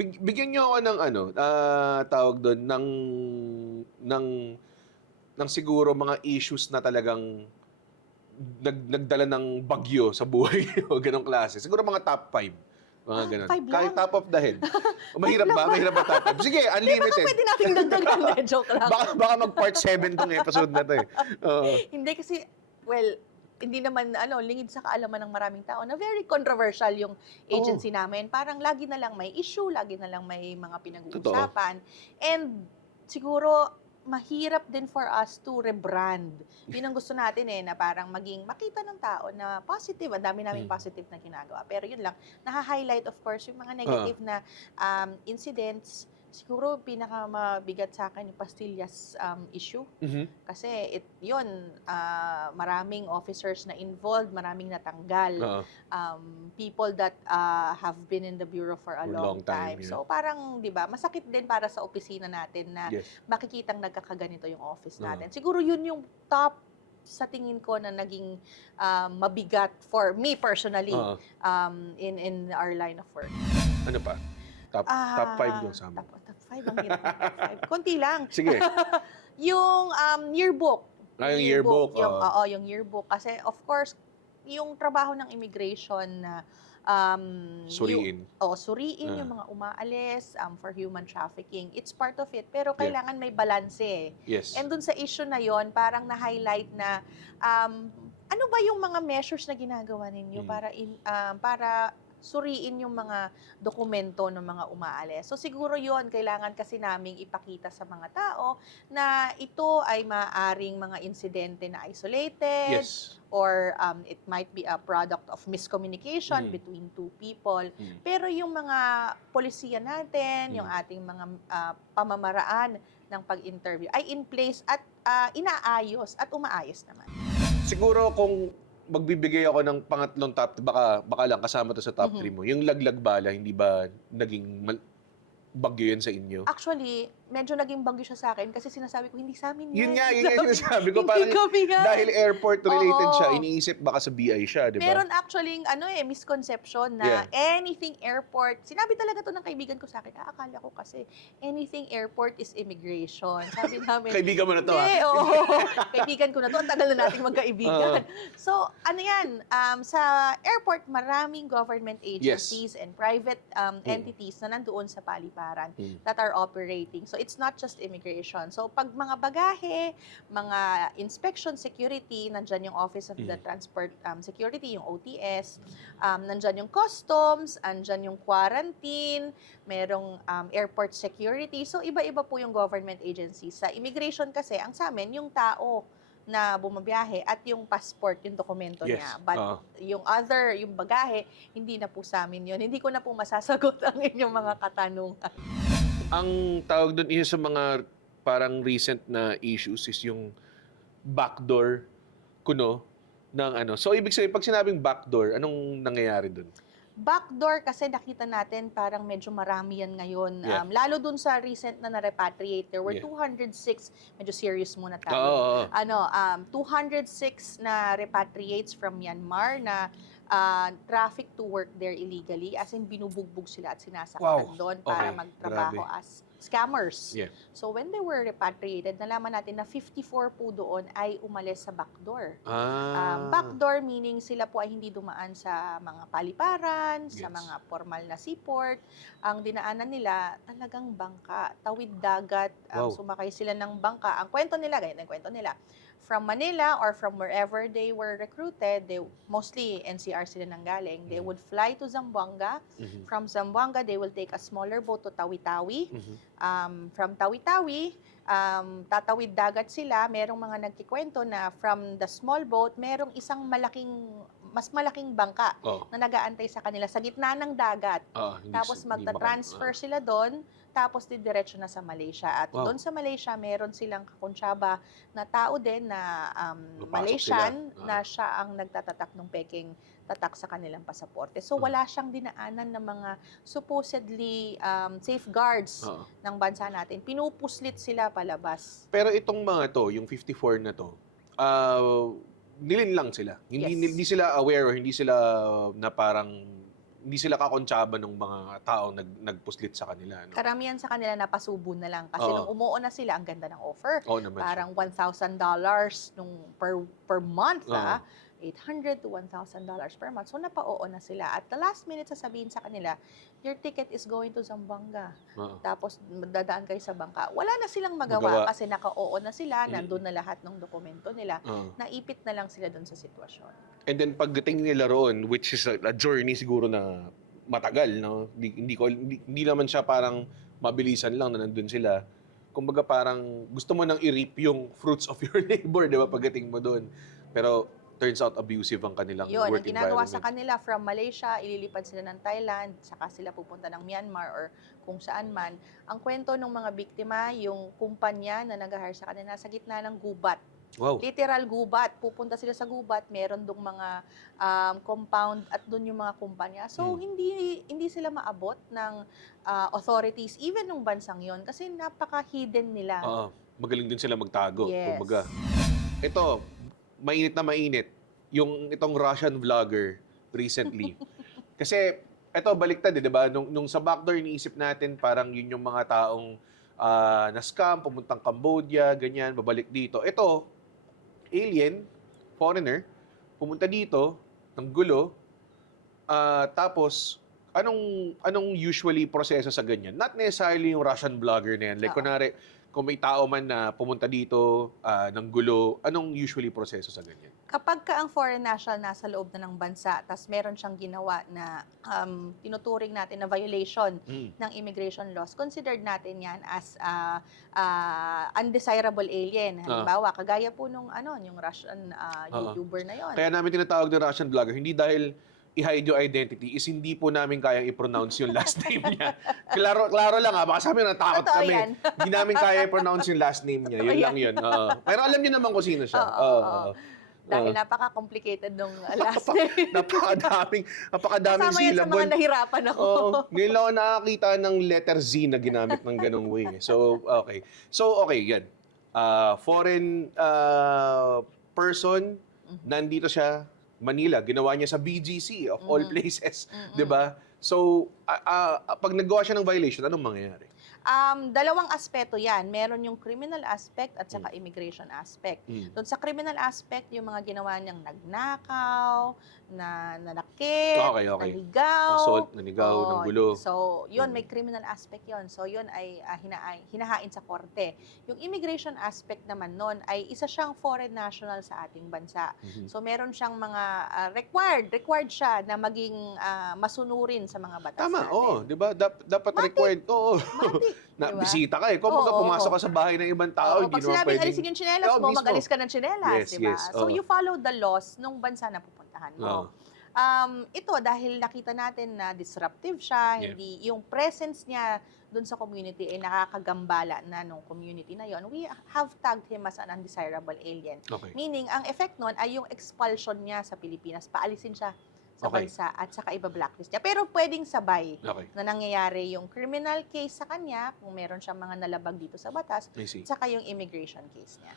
Bigyan niyo ako ng ano, tawag doon, ng siguro mga issues na talagang nagdala ng bagyo sa buhay o gano'ng klase. Siguro mga top 5, mga gano'n. 5 Kahit lang? top of the head. Mahirap 5 lang ba? ba? Mahirap ba top 5? Sige, Hindi, baka unlimited. pwede nating dagdagan. Hindi, joke lang. Baka mag-part 7 tong episode na to eh. Oo. Hindi kasi, well, hindi naman lingid sa kaalaman ng maraming tao na very controversial yung agency namin. Parang lagi na lang may issue, lagi na lang may mga pinag-uusapan. And siguro mahirap din for us to rebrand. Yun ang gusto natin na parang makita ng tao na positive. Ang dami naming positive na ginagawa. Pero yun lang, naha-highlight of course yung mga negative na incidents. Siguro pinakamabigat sa akin yung pastillas issue. Kasi maraming officers na involved, maraming natanggal. People that have been in the bureau for a long time. Yeah. So parang, di ba, masakit din para sa opisina natin na makikitang nagkakaganito yung office natin. Siguro yun yung top sa tingin ko na naging mabigat for me personally in our line of work. Ano pa? Top 5 doon sa amin. Top 5 ang hirap. Top 5. Konti lang. Sige. Yung yearbook. Yung yearbook. Yung yearbook. Kasi of course, yung trabaho ng immigration na suriin. Suriin yung mga umaalis for human trafficking. It's part of it. Pero kailangan may balanse. Yes. And dun sa issue na yon parang na-highlight na ano ba yung mga measures na ginagawa ninyo para suriin yung mga dokumento ng mga umaalis. So siguro yon kailangan kasi naming ipakita sa mga tao na ito ay maaaring mga insidente na isolated or it might be a product of miscommunication between two people. Pero yung mga polisiya natin, yung ating mga pamamaraan ng pag-interview ay in place at inaayos at umaayos naman. Siguro kung magbibigay ako ng pangatlong top, baka lang kasama to sa top 3 mo. Yung laglag bala, hindi ba naging bagyo yan sa inyo? Actually, medyo naging bagyo siya sa akin kasi sinasabi ko, hindi sa amin yan. Yun nga yung sinasabi ko. Hindi kami nga. Dahil airport-related siya, iniisip baka sa BI siya, di ba? Meron actually misconception na anything airport, sinabi talaga to ng kaibigan ko sa akin, akala ko kasi anything airport is immigration. Sabi namin, Kaibigan mo na to, kaibigan ko na to, ang tagal na nating magkaibigan. So, ano yan, sa airport, maraming government agencies and private entities na nandoon sa paliparan that are operating. So, it's not just immigration. So, pag mga bagahe, mga inspection security, nandyan yung Office of the Transport Security, yung OTS, nandyan yung customs, nandyan yung quarantine, merong airport security. So, iba-iba po yung government agencies. Sa immigration kasi, ang sa amin, yung tao na bumabiyahe at yung passport, yung dokumento niya. But yung bagahe, hindi na po sa amin yun. Hindi ko na po masasagot ang inyong mga katanungan. Ang tawag doon, isa sa mga parang recent na issues is yung backdoor kuno ng ano. So, ibig sabihin, pag sinabing backdoor, anong nangyayari doon? Backdoor kasi nakita natin parang medyo marami yan ngayon. Lalo dun sa recent na na-repatriate, there were 206, medyo serious muna tayo. 206 na repatriates from Myanmar na traffic to work there illegally, as in binubugbog sila at sinasaktan doon para magtrabaho as scammers. So when they were repatriated, nalaman natin na 54 po doon ay umalis sa backdoor. Backdoor meaning sila po ay hindi dumaan sa mga paliparan, sa mga formal na seaport. Ang dinaanan nila talagang bangka, tawid dagat, sumakay sila ng bangka. Ang kwento nila, ganyan ang kwento nila. From Manila or from wherever they were recruited, mostly NCR sila nanggaling, they would fly to Zamboanga. From Zamboanga, they will take a smaller boat to Tawi-Tawi. From Tawi-Tawi, tatawid dagat sila. Merong mga nagkikwento na from the small boat, merong isang mas malaking bangka na nag-aantay sa kanila sa gitna ng dagat. Tapos magta-transfer sila doon, tapos didiretso na sa Malaysia. At doon sa Malaysia, meron silang kakonsyaba na tao din na Malaysian na siya ang nagtatatak ng peking tatak sa kanilang pasaporte. So wala siyang dinaanan ng mga supposedly safeguards ng bansa natin. Pinupuslit sila palabas. Pero itong mga to, yung 54 na to, nilinlang sila. Hindi sila aware or hindi sila na parang hindi sila kakontsaba ng mga taong nagpuslit sa kanila. No? Karamihan sa kanila napasubo na lang. Kasi Oo. nung umuo na sila, ang ganda ng offer. Oo naman siya. Parang $1,000 nung per month, Oo. $800 to $1,000 per month. So, napao na sila. At the last minute, sasabihin sa kanila, your ticket is going to Zamboanga. Oo. Tapos, dadaan kayo sa bangka. Wala na silang Magawa. magawa kasi naka-oo na sila, nandun na lahat ng dokumento nila. Oo. Naipit na lang sila dun sa sitwasyon. And then pagdating nila roon, which is a journey siguro na matagal, no? Hindi naman siya parang mabilisan lang na nandun sila. Kumbaga parang gusto mo nang i-reap yung fruits of your labor, di ba, pagdating mo doon. Pero turns out abusive ang kanilang Yun, ang work ginagawa environment. sa kanila from Malaysia, ililipad sila ng Thailand, saka sila pupunta ng Myanmar or kung saan man. Ang kwento ng mga biktima, yung kumpanya na nag-hire sa kanila, sa gitna ng gubat. Wow. Literal gubat. Pupunta sila sa gubat, meron dong mga compound at doon yung mga kumpanya. So, hindi sila maabot ng authorities, even nung bansang yon kasi napaka-hidden nila. Oo. Magaling din sila magtago. Yes. Kumbaga. Ito, mainit na mainit. Yung itong Russian vlogger recently. Kasi, ito, baliktad, di ba? Nung sa backdoor, iniisip natin, parang yun yung mga taong na-scam, pumuntang Cambodia, ganyan, babalik dito. Ito, alien, foreigner, pumunta dito, ng gulo, tapos, anong usually proseso sa ganyan? Not necessarily yung Russian vlogger na yan. Like, Oo. kunwari, kung may tao man na pumunta dito ng gulo, anong usually proseso sa ganyan? Kapag ka ang foreign national nasa loob na ng bansa, tas meron siyang ginawa na tinuturing natin na violation ng immigration laws, considered natin yan as undesirable alien. Halimbawa, kagaya po nung yung Russian YouTuber na yon. Kaya namin tinatawag na Russian vlogger, hindi dahil i-hide yung identity, is hindi po namin kayang i-pronounce yung last name niya. Klaro lang baka sabi natakot Totoo kami. yan. Hindi namin kaya i-pronounce yung last name niya. Yun Totoo lang yun. Pero alam niyo naman kung sino siya. Oo. Dahil napaka-complicated nung last name. Napakadaming Kasama yan sa syllable. mga nahirapan ako. Oo. Ngayon lang ako nakakita ng letter Z na ginamit ng ganong way. So, okay. So, okay, yan. Foreign person, nandito siya, Manila. Ginawa niya sa BGC of all places. 'Di ba? So, pag nagawa siya ng violation, anong mangyayari? Dalawang aspeto yan. Meron yung criminal aspect at saka immigration aspect. Doon sa criminal aspect, yung mga ginawa niyang nagnakaw, nanakit, naligaw. Assault, nanigaw, ng gulo. So, yun, may criminal aspect yun. So, yun ay hinahain sa korte. Yung immigration aspect naman nun ay isa siyang foreign national sa ating bansa. So, meron siyang mga required siya na maging masunurin sa mga batas Tama, natin. oo. Di ba? Dapat required. Oo. Na, Diba? bisita ka eh. Kung pumasok ka sa bahay ng ibang tao, Pag sinabing alisin yung tsinelas mo, mismo. mag-alis ka ng tsinelas, Yes, diba? yes, So, you follow the laws nung bansa na pupuntahan mo. Ito, dahil nakita natin na disruptive siya, hindi yung presence niya dun sa community ay nakakagambala na nung community na yon, we have tagged him as an undesirable alien. Okay. Meaning, ang effect nun ay yung expulsion niya sa Pilipinas. Paalisin siya sa bansa at saka iba-blacklist niya. Pero pwedeng sabay na nangyayari yung criminal case sa kanya, kung meron siyang mga nalabag dito sa batas, I see. at saka yung immigration case niya.